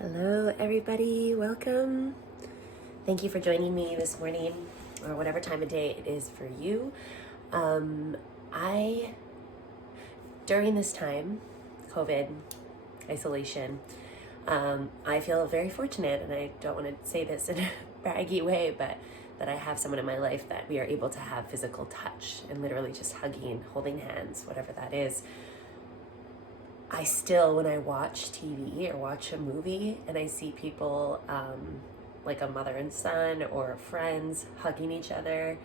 Hello, everybody. Welcome. Thank you for joining me this morning, or whatever time of day it is for you. During this time, COVID, isolation, I feel very fortunate, and I don't want to say this in a braggy way, but that I have someone in my life that we are able to have physical touch and literally just hugging, holding hands, whatever that is. I still, when I watch TV or watch a movie and I see people like a mother and son or friends hugging each other,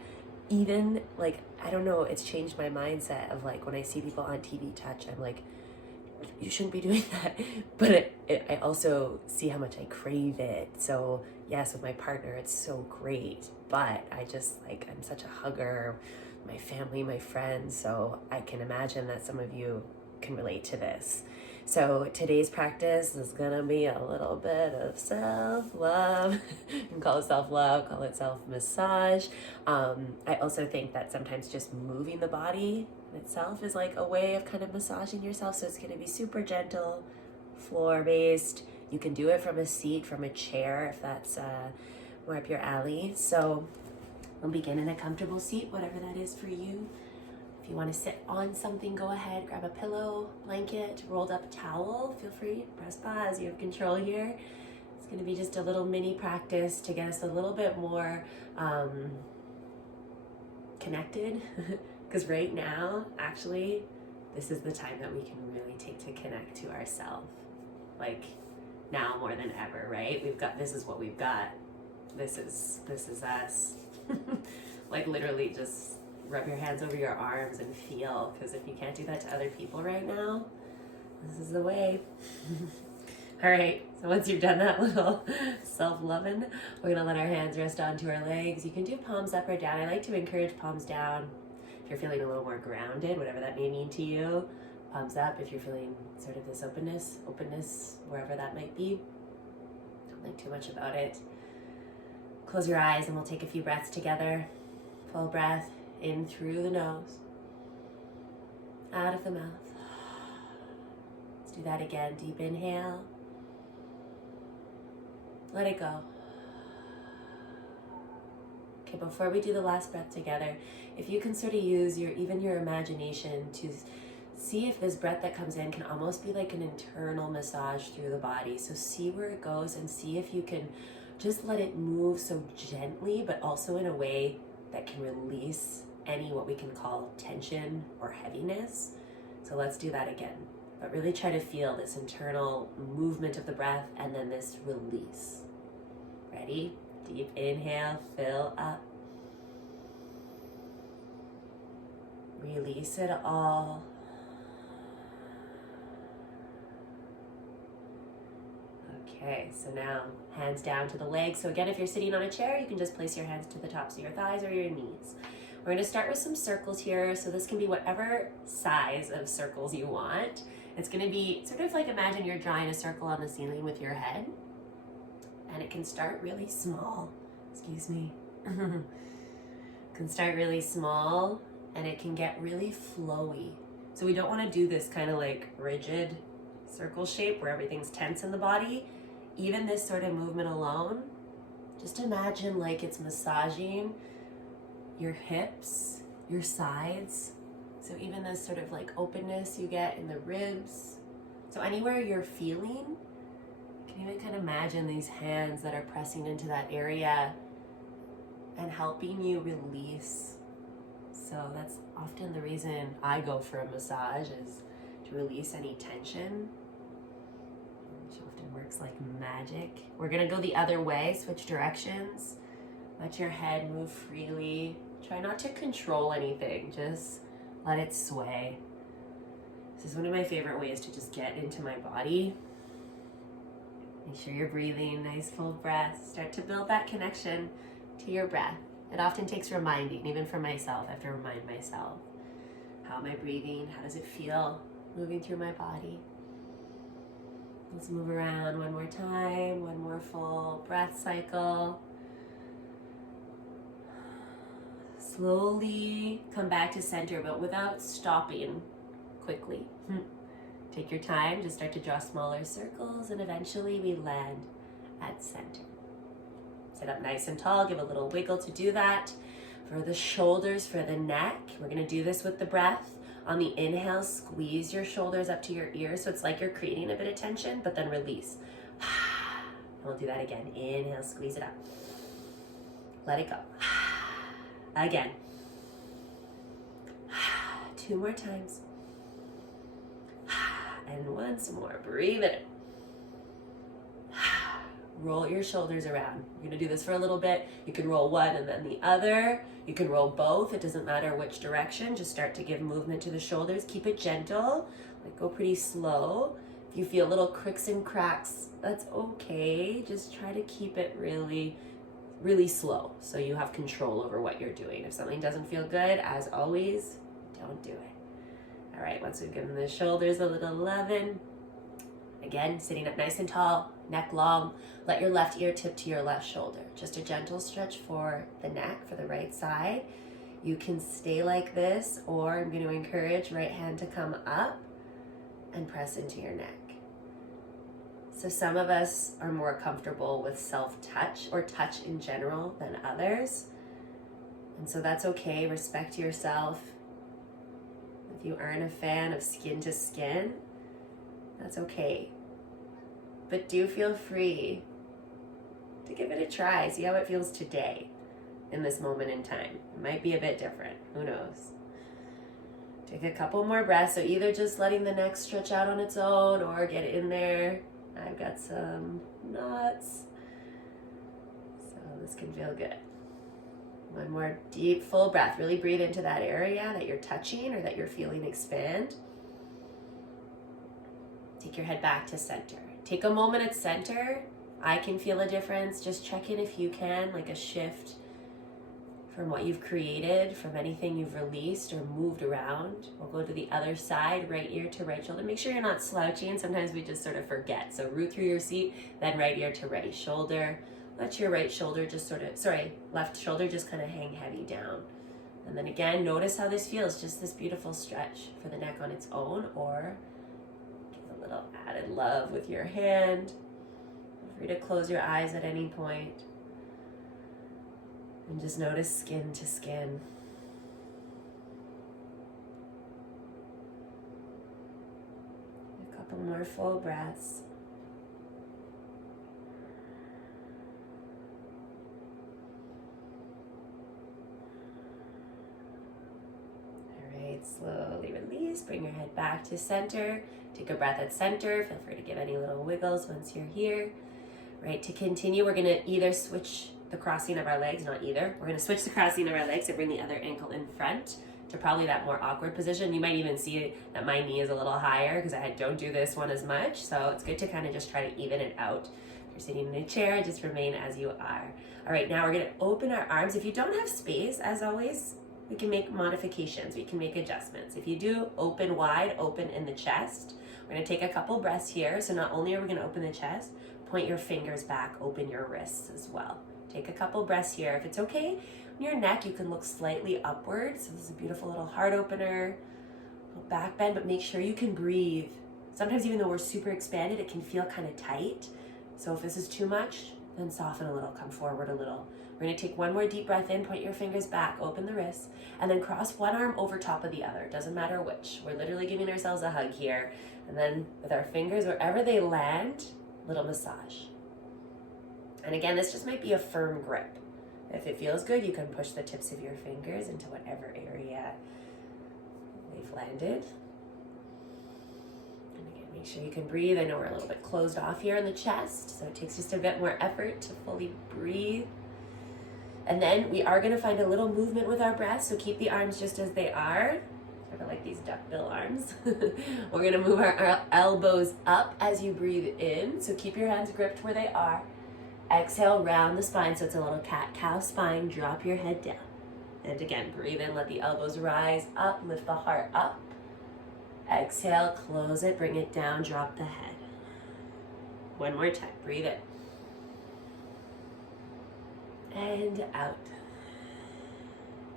even like, I don't know, it's changed my mindset of like when I see people on TV touch, I'm like, you shouldn't be doing that. But I also see how much I crave it. So yes, with my partner, it's so great. But I just like, I'm such a hugger, my family, my friends. So I can imagine that some of you can relate to this. So today's practice is gonna be a little bit of self-love. You can call it self-love, call it self-massage. I also think that sometimes just moving the body itself is like a way of kind of massaging yourself. So it's gonna be super gentle, floor-based. You can do it from a seat, from a chair, if that's more up your alley. So we'll begin in a comfortable seat, whatever that is for you. If you want to sit on something, go ahead, grab a pillow, blanket, rolled up towel. Feel free, press pause, you have control here. It's going to be just a little mini practice to get us a little bit more connected. Because right now, actually, this is the time that we can really take to connect to ourselves. Like now more than ever, right? This is what we've got. This is us. Like literally just rub your hands over your arms and feel, because if you can't do that to other people right now, this is the way. All right, so once you've done that little self-loving, we're gonna let our hands rest onto our legs. You can do palms up or down. I like to encourage palms down if you're feeling a little more grounded, whatever that may mean to you. Palms up if you're feeling sort of this openness, wherever that might be. Don't think too much about it. Close your eyes and we'll take a few breaths together. Full breath in through the nose, out of the mouth. Let's do that again. Deep inhale. Let it go. Okay, before we do the last breath together, if you can sort of use your imagination to see if this breath that comes in can almost be like an internal massage through the body. So see where it goes and see if you can just let it move so gently, but also in a way that can release any what we can call tension or heaviness. So let's do that again. But really try to feel this internal movement of the breath and then this release. Ready? Deep inhale, fill up. Release it all. Okay, so now hands down to the legs. So again, if you're sitting on a chair, you can just place your hands to the tops of your thighs or your knees. We're going to start with some circles here. So this can be whatever size of circles you want. It's going to be sort of like, imagine you're drawing a circle on the ceiling with your head. And it can start really small. Excuse me. Can start really small and it can get really flowy. So we don't want to do this kind of like rigid circle shape where everything's tense in the body. Even this sort of movement alone, just imagine like it's massaging your hips, your sides. So even this sort of like openness you get in the ribs. So anywhere you're feeling, you can even kind of imagine these hands that are pressing into that area and helping you release. So that's often the reason I go for a massage, is to release any tension. Which often works like magic. We're gonna go the other way, switch directions. Let your head move freely. Try not to control anything, just let it sway. This is one of my favorite ways to just get into my body. Make sure you're breathing, nice full breath. Start to build that connection to your breath. It often takes reminding, even for myself. I have to remind myself, how am I breathing? How does it feel moving through my body? Let's move around one more time, one more full breath cycle. Slowly come back to center, but without stopping quickly. Take your time, just start to draw smaller circles, and eventually we land at center. Sit up nice and tall, give a little wiggle to do that. For the shoulders, for the neck, we're gonna do this with the breath. On the inhale, squeeze your shoulders up to your ears, so it's like you're creating a bit of tension, but then release. And we'll do that again. Inhale, squeeze it up. Let it go. Again. 2 more times. And once more, breathe it in. Roll your shoulders around. You're gonna do this for a little bit. You can roll one and then the other. You can roll both. It doesn't matter which direction. Just start to give movement to the shoulders. Keep it gentle. Like go pretty slow. If you feel little cricks and cracks, that's okay. Just try to keep it really, really slow so you have control over what you're doing. If something doesn't feel good, as always, don't do it. All right, once we've given the shoulders a little loving, again, sitting up nice and tall, neck long, let your left ear tip to your left shoulder. Just a gentle stretch for the neck, for the right side. You can stay like this, or I'm going to encourage right hand to come up and press into your neck. So some of us are more comfortable with self-touch or touch in general than others. And so that's okay. Respect yourself. If you aren't a fan of skin to skin, that's okay. But do feel free to give it a try. See how it feels today in this moment in time. It might be a bit different. Who knows? Take a couple more breaths. So either just letting the neck stretch out on its own or get in there. I've got some knots. So this can feel good. One more deep, full breath. Really breathe into that area that you're touching or that you're feeling expand. Take your head back to center. Take a moment at center. I can feel a difference. Just check in if you can, like a shift from what you've created, from anything you've released or moved around. We'll go to the other side, right ear to right shoulder. Make sure you're not slouching. Sometimes we just sort of forget. So root through your seat, then right ear to right shoulder. Let your right shoulder just left shoulder just kind of hang heavy down. And then again, notice how this feels, just this beautiful stretch for the neck on its own, or give a little added love with your hand. Feel free to close your eyes at any point. And just notice skin to skin. A couple more full breaths. All right, slowly release. Bring your head back to center. Take a breath at center. Feel free to give any little wiggles once you're here. Right, to continue, we're gonna either switch the crossing of our legs, not either. We're gonna switch the crossing of our legs and bring the other ankle in front to probably that more awkward position. You might even see that my knee is a little higher because I don't do this one as much. So it's good to kind of just try to even it out. If you're sitting in a chair, just remain as you are. All right, now we're gonna open our arms. If you don't have space, as always, we can make modifications. We can make adjustments. If you do open wide, open in the chest. We're gonna take a couple breaths here. So not only are we gonna open the chest, point your fingers back, open your wrists as well. Take a couple breaths here. If it's okay, on your neck, you can look slightly upwards. So this is a beautiful little heart opener, little back bend, but make sure you can breathe. Sometimes even though we're super expanded, it can feel kind of tight. So if this is too much, then soften a little, come forward a little. We're gonna take one more deep breath in, point your fingers back, open the wrists, and then cross one arm over top of the other. Doesn't matter which. We're literally giving ourselves a hug here. And then with our fingers, wherever they land, little massage. And again, this just might be a firm grip. If it feels good, you can push the tips of your fingers into whatever area they've landed. And again, make sure you can breathe. I know we're a little bit closed off here in the chest, so it takes just a bit more effort to fully breathe. And then we are gonna find a little movement with our breath, so keep the arms just as they are. Sort of like these duckbill arms. We're gonna move our elbows up as you breathe in, so keep your hands gripped where they are. Exhale, round the spine, so it's a little cat-cow spine. Drop your head down. And again, breathe in, let the elbows rise up, lift the heart up. Exhale, close it, bring it down, drop the head. One more time, breathe in. And out.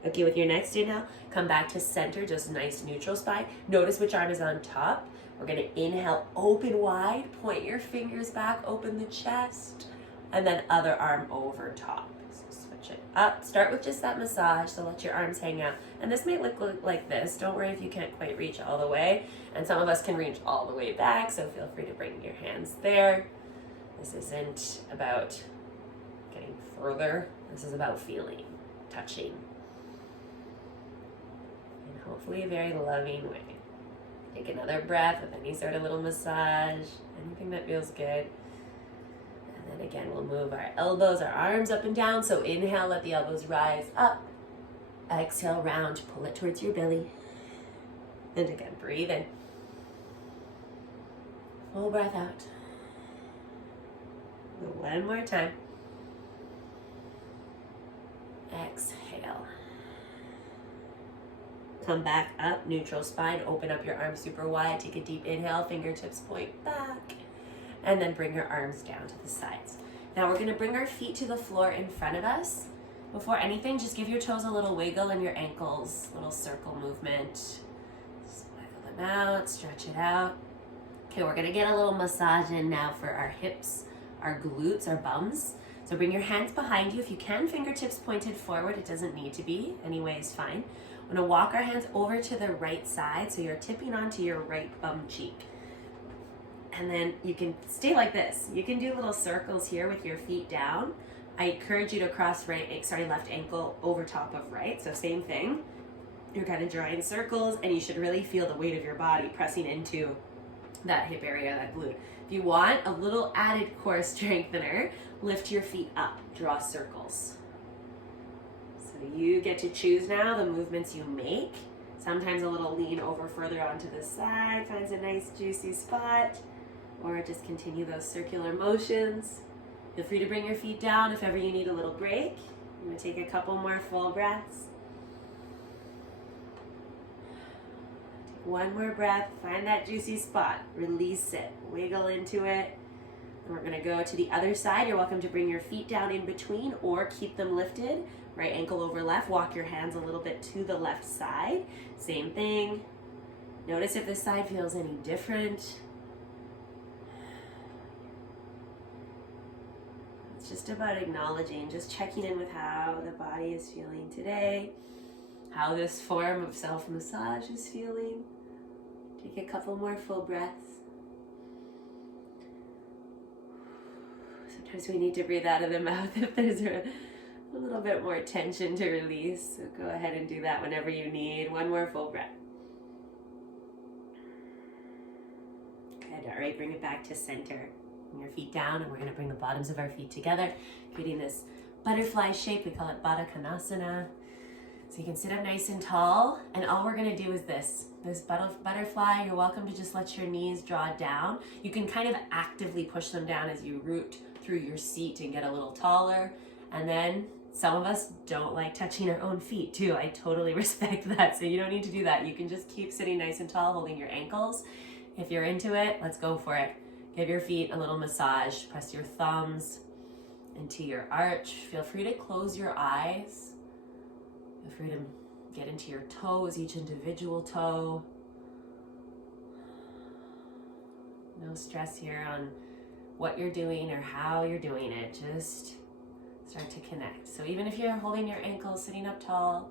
Okay, with your next inhale, come back to center, just nice neutral spine. Notice which arm is on top. We're gonna inhale, open wide, point your fingers back, open the chest, and then other arm over top. So switch it up. Start with just that massage, so let your arms hang out. And this may look like this. Don't worry if you can't quite reach all the way. And some of us can reach all the way back, so feel free to bring your hands there. This isn't about getting further. This is about feeling, touching. And hopefully a very loving way. Take another breath with any sort of little massage, anything that feels good. And then again, we'll move our elbows, our arms up and down. So inhale, let the elbows rise up. Exhale, round, pull it towards your belly. And again, breathe in. Full breath out. One more time. Exhale. Come back up, neutral spine, open up your arms super wide, take a deep inhale, fingertips point back, and then bring your arms down to the sides. Now we're gonna bring our feet to the floor in front of us. Before anything, just give your toes a little wiggle and your ankles, little circle movement. Just wiggle them out, stretch it out. Okay, we're gonna get a little massage in now for our hips, our glutes, our bums. So bring your hands behind you. If you can, fingertips pointed forward. It doesn't need to be, any way is fine. We're gonna walk our hands over to the right side, so you're tipping onto your right bum cheek. And then you can stay like this. You can do little circles here with your feet down. I encourage you to cross left ankle over top of right, so same thing. You're kind of drawing circles, and you should really feel the weight of your body pressing into that hip area, that glute. If you want a little added core strengthener, lift your feet up, draw circles. So you get to choose now the movements you make. Sometimes a little lean over further onto the side finds a nice juicy spot, or just continue those circular motions. Feel free to bring your feet down if ever you need a little break. I'm gonna take a couple more full breaths. Take one more breath, find that juicy spot, release it, wiggle into it. And we're gonna go to the other side. You're welcome to bring your feet down in between or keep them lifted. Right ankle over left, walk your hands a little bit to the left side. Same thing. Notice if this side feels any different. It's just about acknowledging, just checking in with how the body is feeling today, how this form of self-massage is feeling. Take a couple more full breaths. Sometimes we need to breathe out of the mouth if there's a little bit more tension to release. So go ahead and do that whenever you need. One more full breath. Good. All right, bring it back to center. Bring your feet down, and we're going to bring the bottoms of our feet together, creating this butterfly shape. We call it Baddha Konasana. So you can sit up nice and tall, and all we're going to do is this butterfly. You're welcome to just let your knees draw down. You can kind of actively push them down as you root through your seat and get a little taller. And then some of us don't like touching our own feet too. I totally respect that. So you don't need to do that. You can just keep sitting nice and tall, holding your ankles. If you're into it, let's go for it. Give your feet a little massage. Press your thumbs into your arch. Feel free to close your eyes. Feel free to get into your toes, each individual toe. No stress here on what you're doing or how you're doing it. Just start to connect. So even if you're holding your ankles, sitting up tall,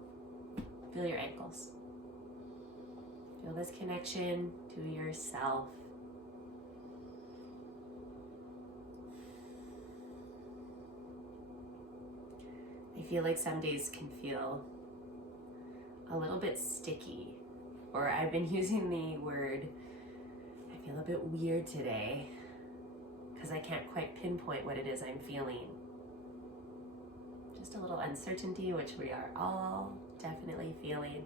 feel your ankles. Feel this connection to yourself. I feel like some days can feel a little bit sticky, or I've been using the word, I feel a bit weird today, because I can't quite pinpoint what it is I'm feeling. Just a little uncertainty, which we are all definitely feeling.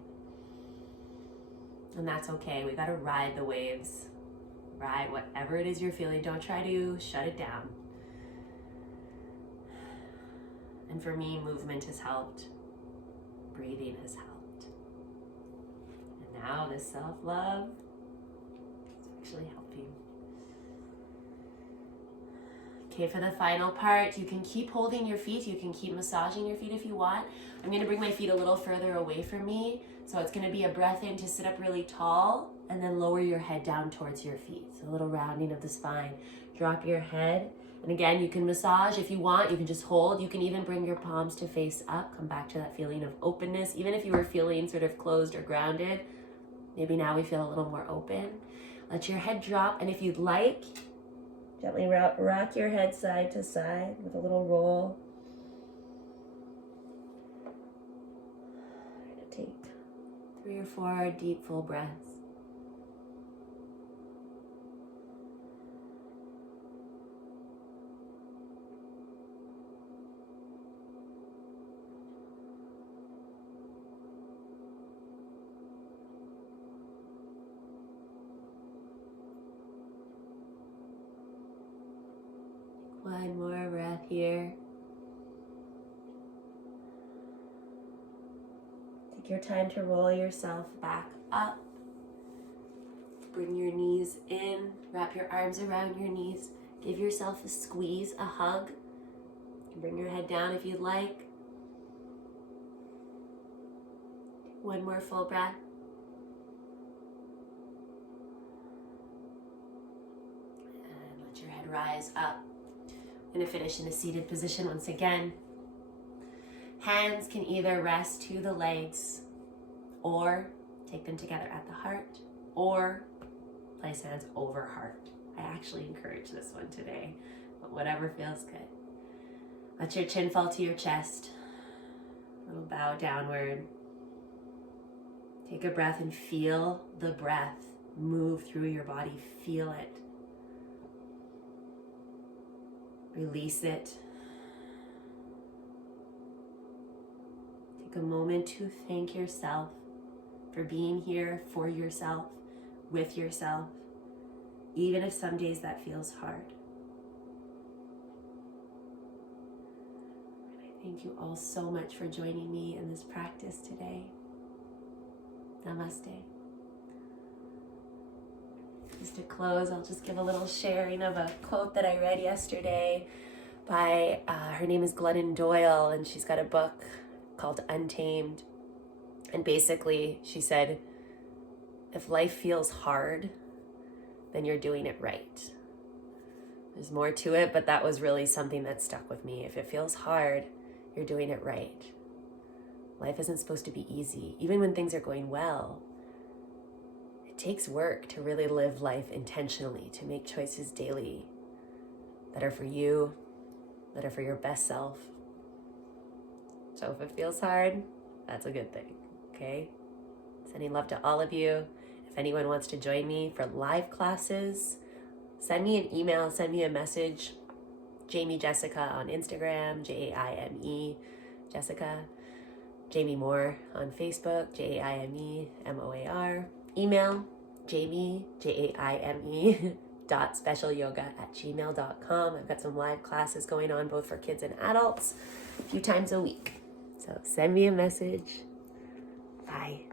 And that's okay. We got to ride the waves. Ride whatever it is you're feeling. Don't try to shut it down. And for me, movement has helped. Breathing has helped. And now this self-love is actually helping. Okay, for the final part, you can keep holding your feet. You can keep massaging your feet if you want. I'm going to bring my feet a little further away from me. So it's going to be a breath in to sit up really tall. and then lower your head down towards your feet. So a little rounding of the spine. Drop your head. And again, you can massage if you want. You can just hold. You can even bring your palms to face up. Come back to that feeling of openness. Even if you were feeling sort of closed or grounded, maybe now we feel a little more open. Let your head drop. And if you'd like, gently rock your head side to side with a little roll. We're going to take 3 or 4 deep, full breaths. One more breath here. Take your time to roll yourself back up. Bring your knees in. Wrap your arms around your knees. Give yourself a squeeze, a hug. Bring your head down if you'd like. One more full breath. And let your head rise up. I'm going to finish in a seated position once again. Hands can either rest to the legs or take them together at the heart or place hands over heart. I actually encourage this one today, but whatever feels good. Let your chin fall to your chest. A little bow downward. Take a breath and feel the breath move through your body. Feel it. Release it. Take a moment to thank yourself for being here for yourself, with yourself, even if some days that feels hard. And I thank you all so much for joining me in this practice today. Namaste. Just to close, I'll just give a little sharing of a quote that I read yesterday by, her name is Glennon Doyle, and she's got a book called Untamed. And basically, she said, if life feels hard, then you're doing it right. There's more to it, but that was really something that stuck with me. If it feels hard, you're doing it right. Life isn't supposed to be easy. Even when things are going well, it takes work to really live life intentionally, to make choices daily that are for you, that are for your best self. So if it feels hard, that's a good thing, okay? Sending love to all of you. If anyone wants to join me for live classes, send me an email, send me a message. Jamie Jessica on Instagram, Jaime Jessica. Jamie Moore on Facebook, JAIME-MOAR. Email Jamie, JAIME, .specialyoga@gmail.com. I've got some live classes going on both for kids and adults a few times a week. So send me a message. Bye.